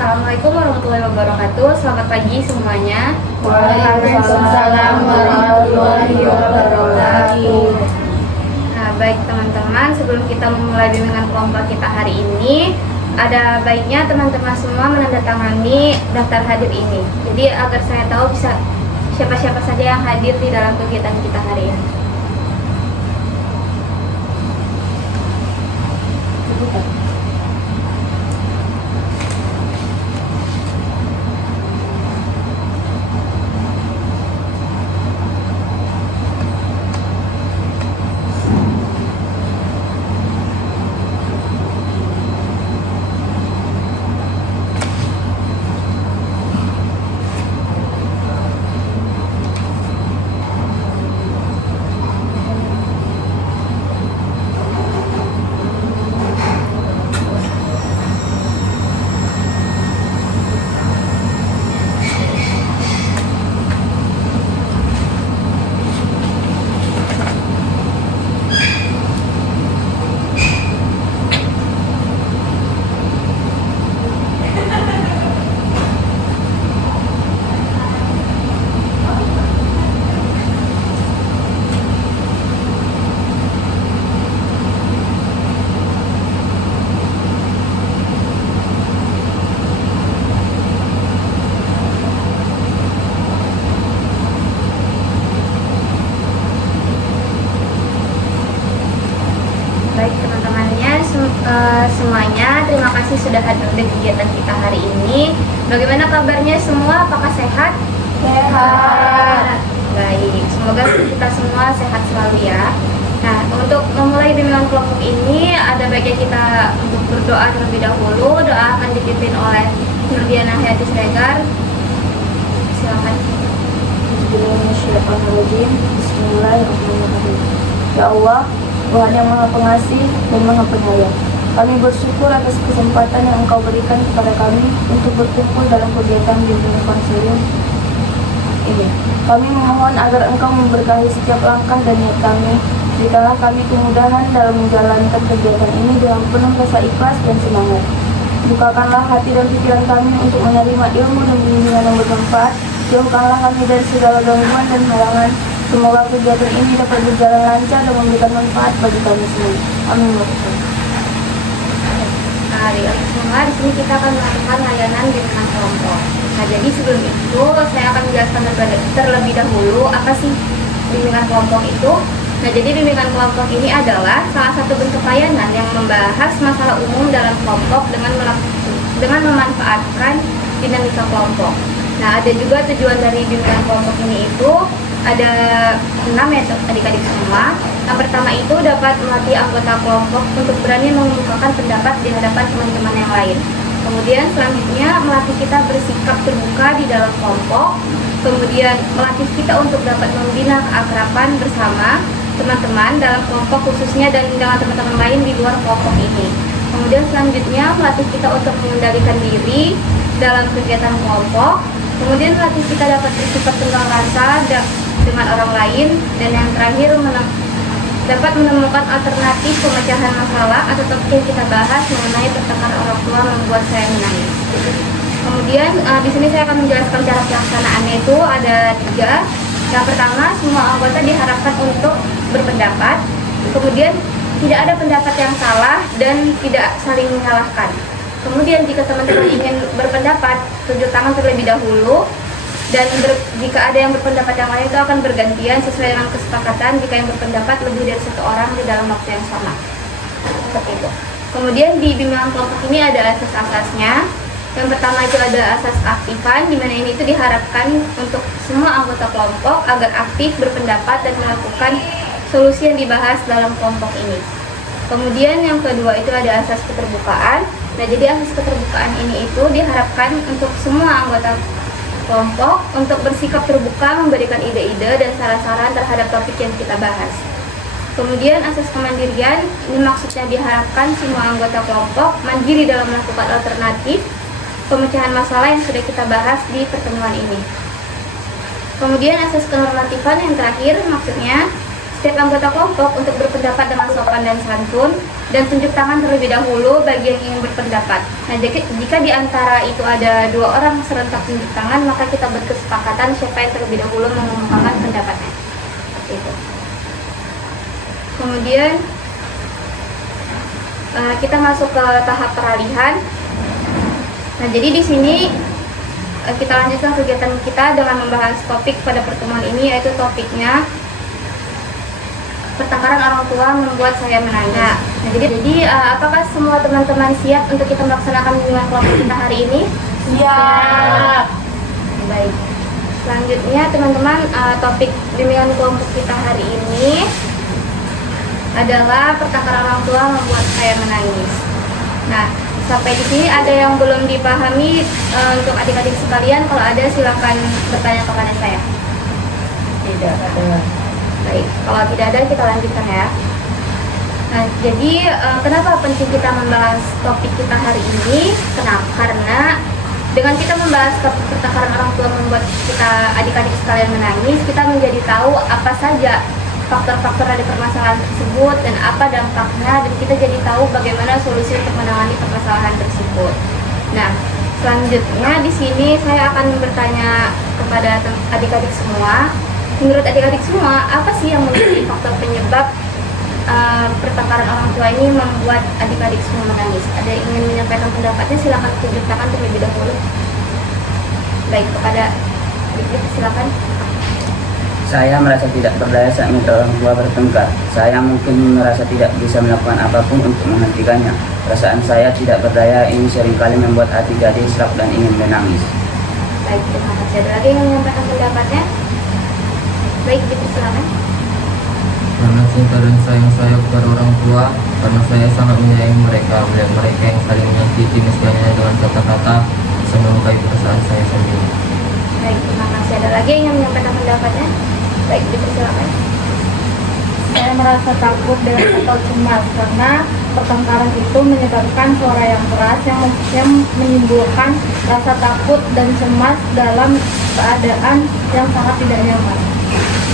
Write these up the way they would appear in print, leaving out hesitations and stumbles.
Assalamualaikum warahmatullahi wabarakatuh. Selamat pagi semuanya. Waalaikumsalam warahmatullahi wabarakatuh. Nah, baik teman-teman, sebelum kita memulai bimbingan kelompok kita hari ini, ada baiknya teman-teman semua menandatangani daftar hadir ini. Jadi agar saya tahu bisa siapa-siapa saja yang hadir di dalam kegiatan kita hari ini. Baik teman-temannya semuanya, terima kasih sudah hadir di kegiatan kita hari ini. Bagaimana kabarnya semua? Apakah sehat? Sehat. Baik, semoga kita semua sehat selalu ya. Nah, untuk memulai bimbingan kelompok ini ada baiknya kita untuk berdoa terlebih dahulu. Doa akan dipimpin oleh Nurdiana Hayati Siregar. Silakan. Bismillahirrahmanirrahim. Ya Allah, Tuhan yang Maha Pengasih dan Maha Penyayang, kami bersyukur atas kesempatan yang Engkau berikan kepada kami untuk berkumpul dalam kegiatan bimbingan konseling ini. Kami memohon agar Engkau memberkahi setiap langkah dan niat kami. Berikanlah kami kemudahan dalam menjalankan kegiatan ini dengan penuh rasa ikhlas dan semangat. Bukakanlah hati dan pikiran kami untuk menerima ilmu dan bimbingan yang bermanfaat. Jauhkanlah kami dari segala gangguan dan halangan. Semoga kegiatan ini dapat berjalan lancar dan memberikan manfaat bagi kami semua. Amin. Nah, di sini kita akan melakukan layanan bimbingan kelompok. Nah, jadi sebelum itu saya akan menjelaskan terlebih dahulu apa sih bimbingan kelompok itu. Nah, jadi bimbingan kelompok ini adalah salah satu bentuk layanan yang membahas masalah umum dalam kelompok dengan memanfaatkan dinamika kelompok. Nah, ada juga tujuan dari bimbingan kelompok ini itu ada 6 ya adik-adik semua. Yang pertama itu dapat melatih anggota kelompok untuk berani mengemukakan pendapat di hadapan teman-teman yang lain. Kemudian selanjutnya melatih kita bersikap terbuka di dalam kelompok. Kemudian melatih kita untuk dapat membina keakraban bersama teman-teman dalam kelompok khususnya dan dengan teman-teman lain di luar kelompok ini. Kemudian selanjutnya melatih kita untuk mengendalikan diri dalam kegiatan kelompok. Kemudian melatih kita dapat bersikap tenggang rasa dengan orang lain, dan yang terakhir dapat menemukan alternatif pemecahan masalah atau topik yang kita bahas mengenai pertengkaran orang tua membuat saya menangis. Kemudian di sini saya akan menjelaskan cara pelaksanaannya itu ada 3. Yang pertama, semua anggota diharapkan untuk berpendapat. Kemudian tidak ada pendapat yang salah dan tidak saling menyalahkan. Kemudian jika teman-teman ingin berpendapat, tunjuk tangan terlebih dahulu. Dan jika ada yang berpendapat yang lain itu akan bergantian sesuai dengan kesepakatan jika yang berpendapat lebih dari 1 orang di dalam waktu yang sama. Seperti itu. Kemudian di bimbingan kelompok ini ada asas-asasnya. Yang pertama itu ada asas keaktifan, di mana ini itu diharapkan untuk semua anggota kelompok agar aktif berpendapat dan melakukan solusi yang dibahas dalam kelompok ini. Kemudian yang kedua itu ada asas keterbukaan. Nah, jadi asas keterbukaan ini itu diharapkan untuk semua anggota kelompok untuk bersikap terbuka, memberikan ide-ide dan saran-saran terhadap topik yang kita bahas. Kemudian asas kemandirian, ini maksudnya diharapkan semua anggota kelompok mandiri dalam melakukan alternatif pemecahan masalah yang sudah kita bahas di pertemuan ini. Kemudian asas kehormatifan yang terakhir, maksudnya setiap anggota kelompok untuk berpendapat dengan sopan dan santun, dan tunjuk tangan terlebih dahulu bagi yang ingin berpendapat. Nah, jika di antara itu ada 2 orang serentak tunjuk tangan, maka kita berkesepakatan siapa yang terlebih dahulu mengumumkan pendapatnya. Seperti itu. Kemudian kita masuk ke tahap peralihan. Nah, jadi di sini kita lanjutkan kegiatan kita dengan membahas topik pada pertemuan ini, yaitu topiknya pertengkaran orang tua membuat saya menangis. Nah, jadi apakah semua teman-teman siap untuk kita melaksanakan bimbingan kelompok kita hari ini? Siap. Baik. Selanjutnya teman-teman, topik bimbingan kelompok kita hari ini adalah pertengkaran orang tua membuat saya menangis. Nah, sampai di sini ada yang belum dipahami untuk adik-adik sekalian? Kalau ada silakan bertanya kepada saya. Tidak ada. Baik, kalau tidak ada kita lanjutkan ya. Nah, jadi kenapa penting kita membahas topik kita hari ini? Kenapa? Karena dengan kita membahas topik pertengkaran orang tua membuat kita adik-adik sekalian menangis, kita menjadi tahu apa saja faktor-faktor dari permasalahan tersebut dan apa dampaknya, dan kita jadi tahu bagaimana solusi untuk menangani permasalahan tersebut. Nah, selanjutnya di sini saya akan bertanya kepada adik-adik semua. Menurut adik-adik semua, apa sih yang menjadi faktor penyebab pertengkaran orang tua ini membuat adik-adik semua menangis? Ada yang ingin menyampaikan pendapatnya? Silakan tunjuk tangan terlebih dahulu. Baik, kepada adik-adik silakan. Saya merasa tidak berdaya saat melihat orang tua bertengkar. Saya mungkin merasa tidak bisa melakukan apapun untuk menghentikannya. Perasaan saya tidak berdaya ini seringkali membuat hati jadi serak dan ingin menangis. Baik, terima kasih. Ada lagi yang menyampaikan pendapatnya? Baik, dipersilakan. Karena cinta dan sayang saya kepada orang tua, karena saya sangat menyayangi mereka, melihat mereka yang saling menyakiti misalnya dengan kata-kata bisa melukai perasaan saya sendiri. Baik, terima kasih. Ada lagi yang menyampaikan pendapatnya? Baik, dipersilakan. Saya merasa takut dan atau cemas karena pertengkaran itu menyebabkan suara yang keras yang menimbulkan rasa takut dan cemas dalam keadaan yang sangat tidak nyaman.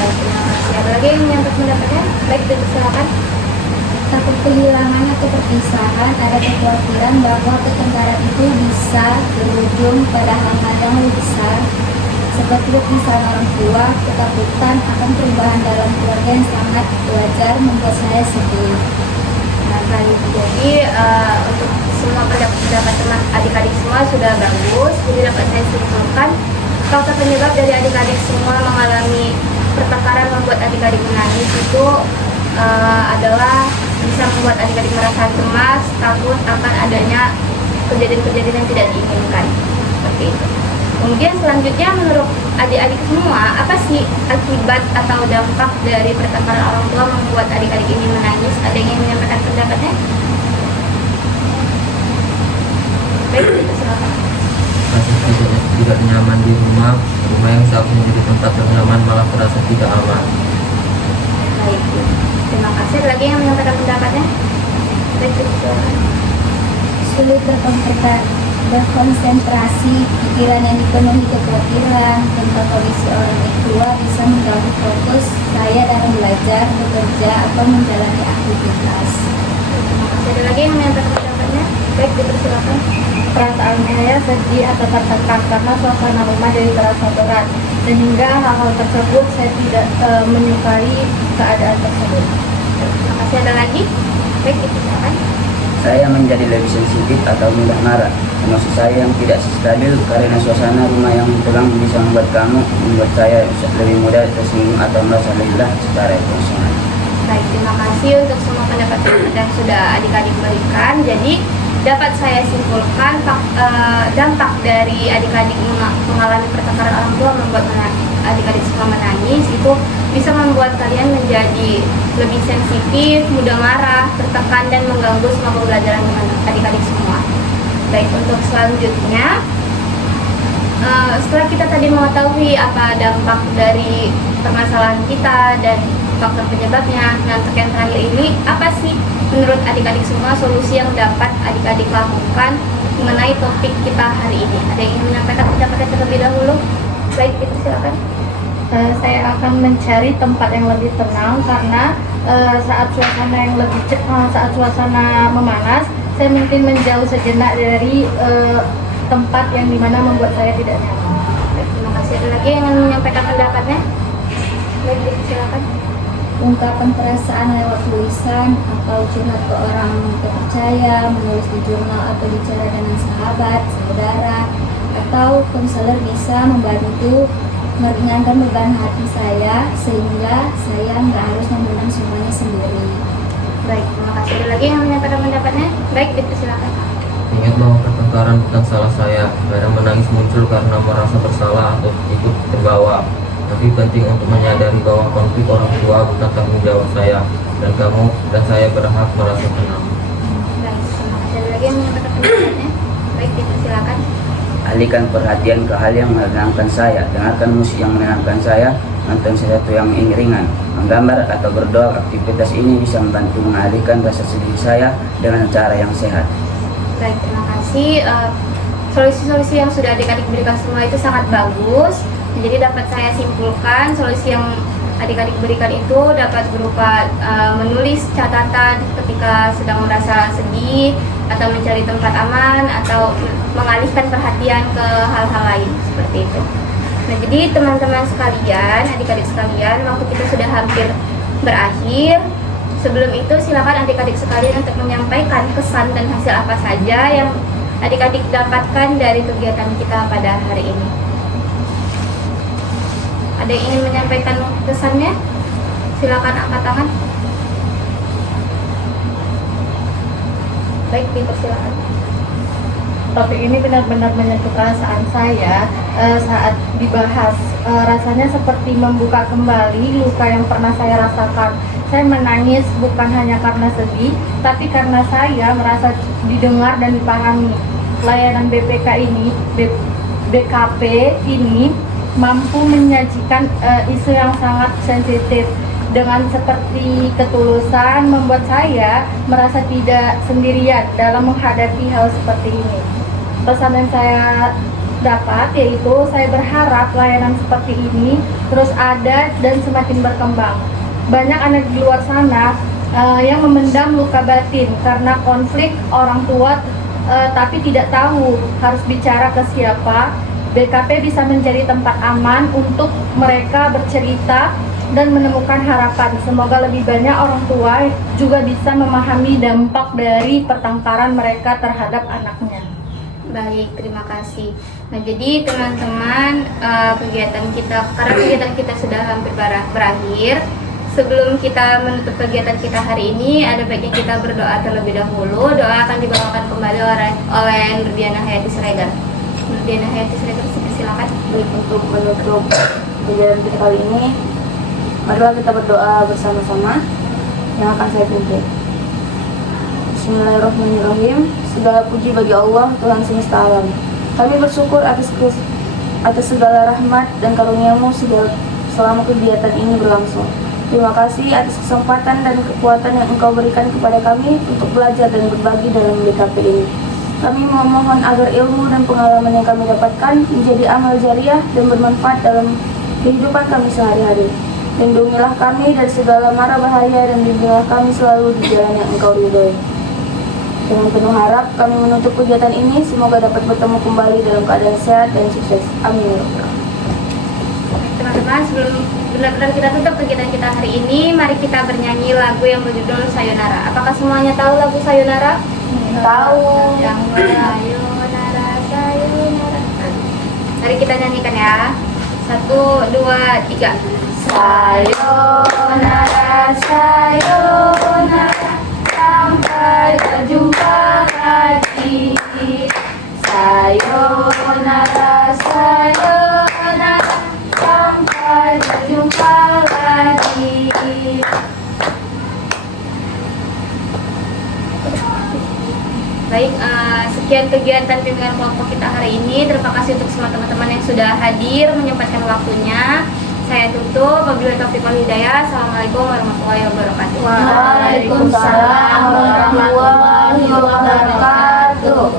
Baik, terima kasih. Ada lagi yang menyampaikan pendapatnya? Baik, dipersilakan. Takut kehilangan atau perpisahan, ada kekhawatiran bahwa pertengkaran itu bisa berujung pada hal-hal yang lebih besar seperti perpisahan orang tua. Ketakutan akan perubahan dalam keluarga yang sangat wajar membuat saya sedih. Nah, baik. Jadi untuk semua pendapat teman adik-adik semua sudah bagus. Jadi dapat saya simpulkan, faktor penyebab dari adik-adik semua mengalami pertengkaran membuat adik-adik menangis itu adalah bisa membuat adik-adik merasa cemas, takut akan adanya kejadian-kejadian yang tidak diinginkan. Seperti itu. Kemudian selanjutnya menurut adik-adik semua, apa sih akibat atau dampak dari pertengkaran orang tua membuat adik-adik ini menangis? Ada yang ingin menyampaikan pendapatnya? Baik, silakan. Rasa tidak nyaman di rumah yang seharusnya menjadi tempat yang nyaman malah terasa tidak aman. Baik, terima kasih. Ada lagi yang menyampaikan pendapatnya? Baik, silakan. Sulit berkonsentrasi, pikiran yang dipenuhi kekhawatiran tentang kondisi orang tua bisa mengganggu fokus saya dalam belajar, bekerja, atau menjalani aktivitas. Terima kasih. Ada lagi yang menyampaikan pendapatnya? Baik, dipersilakan. Perasaan saya sedih atau tertekan karena suasana rumah jadi terasa berat, sehingga hal-hal tersebut saya tidak menyukai keadaan tersebut. Terima kasih. Ada lagi? Baik, dipersilakan. Saya menjadi lebih sensitif atau mudah marah. Emosi saya yang tidak stabil karena suasana rumah yang tegang bisa membuat saya lebih mudah tersinggung atau merasa lelah secara emosional. Baik, terima kasih untuk semua pendapat yang sudah adik-adik berikan. Jadi dapat saya simpulkan dampak dari adik-adik mengalami pertengkaran orang tua membuat adik-adik semua menangis itu bisa membuat kalian menjadi lebih sensitif, mudah marah, tertekan, dan mengganggu semua pembelajaran dengan adik-adik semua. Baik, untuk selanjutnya, setelah kita tadi mengetahui apa dampak dari permasalahan kita dan faktor penyebabnya, nah untuk yang terakhir ini, apa sih menurut adik-adik semua solusi yang dapat adik-adik lakukan mengenai topik kita hari ini? Ada yang ingin menyampaikan pendapatnya terlebih dahulu? Baik, itu silakan. Saya akan mencari tempat yang lebih tenang karena saat suasana memanas, saya mungkin menjauh sejenak dari tempat yang dimana membuat saya tidak nyaman. Baik, terima kasih. Ada lagi yang ingin menyampaikan pendapatnya? Baik, silakan. Ungkapan perasaan lewat tulisan atau curhat ke orang terpercaya, menulis di jurnal atau bicara dengan sahabat, saudara, atau konselor bisa membantu meringankan beban hati saya sehingga saya nggak harus memendam semuanya sendiri. Baik, terima kasih. Ada lagi yang menyampaikan pendapatnya? Baik, dipersilakan. Ingat bahwa pertengkaran bukan salah saya. Kadang menangis muncul karena merasa bersalah atau ikut terbawa. Tapi penting untuk menyadari bahwa konflik orang tua bukan tanggung jawab saya, dan kamu dan saya berhak merasa tenang. Baik, terima kasih. Ada lagi yang menyampaikan pendapatnya? Baik, dipersilakan. Alihkan perhatian ke hal yang menenangkan saya. Dengarkan musik yang menenangkan saya. Nonton sesuatu yang ringan. Menggambar atau berdoa. Aktivitas ini bisa membantu mengalihkan rasa sedih saya dengan cara yang sehat. Baik, terima kasih. Solusi-solusi yang sudah adik-adik berikan semua itu sangat bagus. Jadi dapat saya simpulkan solusi yang adik-adik berikan itu dapat berupa menulis catatan ketika sedang merasa sedih, atau mencari tempat aman, atau mengalihkan perhatian ke hal-hal lain seperti itu. Nah, jadi teman-teman sekalian, adik-adik sekalian, waktu kita sudah hampir berakhir. Sebelum itu silakan adik-adik sekalian untuk menyampaikan kesan dan hasil apa saja yang adik-adik dapatkan dari kegiatan kita pada hari ini. Ada yang ingin menyampaikan kesannya? Silakan angkat tangan. Baik, dipersilakan. Topik ini benar-benar menyentuh perasaan saya saat dibahas. Rasanya seperti membuka kembali luka yang pernah saya rasakan. Saya menangis bukan hanya karena sedih, tapi karena saya merasa didengar dan dipahami. Layanan BKP ini mampu menyajikan isu yang sangat sensitif. Dengan seperti ketulusan membuat saya merasa tidak sendirian dalam menghadapi hal seperti ini. Pesan yang saya dapat yaitu saya berharap layanan seperti ini terus ada dan semakin berkembang. Banyak anak di luar sana yang memendam luka batin karena konflik orang tua tapi tidak tahu harus bicara ke siapa. BKP bisa menjadi tempat aman untuk mereka bercerita dan menemukan harapan. Semoga lebih banyak orang tua juga bisa memahami dampak dari pertengkaran mereka terhadap anaknya. Baik, terima kasih. Nah, jadi teman-teman, kegiatan kita sudah hampir berakhir. Sebelum kita menutup kegiatan kita hari ini, ada baiknya kita berdoa terlebih dahulu. Doa akan dibawakan kembali oleh Nurdiana Hayati Siregar. Nurdiana Hayati Siregar, silakan. Baik, untuk menutup kegiatan kita kali ini, marilah kita berdoa bersama-sama yang akan saya pimpin. Bismillahirrahmanirrahim. Segala puji bagi Allah, Tuhan semesta alam. Kami bersyukur atas segala rahmat dan karunia-Mu selama kegiatan ini berlangsung. Terima kasih atas kesempatan dan kekuatan yang Engkau berikan kepada kami untuk belajar dan berbagi dalam BKP ini. Kami memohon agar ilmu dan pengalaman yang kami dapatkan menjadi amal jariah dan bermanfaat dalam kehidupan kami sehari-hari. Lindungilah kami dari segala mara bahaya dan bimbinglah kami selalu di jalan yang Engkau ridhoi. Dengan penuh harap kami menutup kegiatan ini, semoga dapat bertemu kembali dalam keadaan sehat dan sukses. Amin. Teman-teman, sebelum benar-benar kita tutup kegiatan kita hari ini, mari kita bernyanyi lagu yang berjudul Sayonara. Apakah semuanya tahu lagu Sayonara? Tahu. Yang Sayonara, Sayonara. Mari kita nyanyikan ya. 1, 2, 3. Sayonara, sayonara, sampai berjumpa lagi. Sayonara, sayonara, sampai berjumpa lagi. Baik, sekian kegiatan bimbingan kelompok kita hari ini. Terima kasih untuk semua teman-teman yang sudah hadir menyempatkan waktunya. Saya tutup. Wabillahi taufiq wal hidayah. Assalamualaikum warahmatullahi wabarakatuh. Waalaikumsalam warahmatullahi wabarakatuh.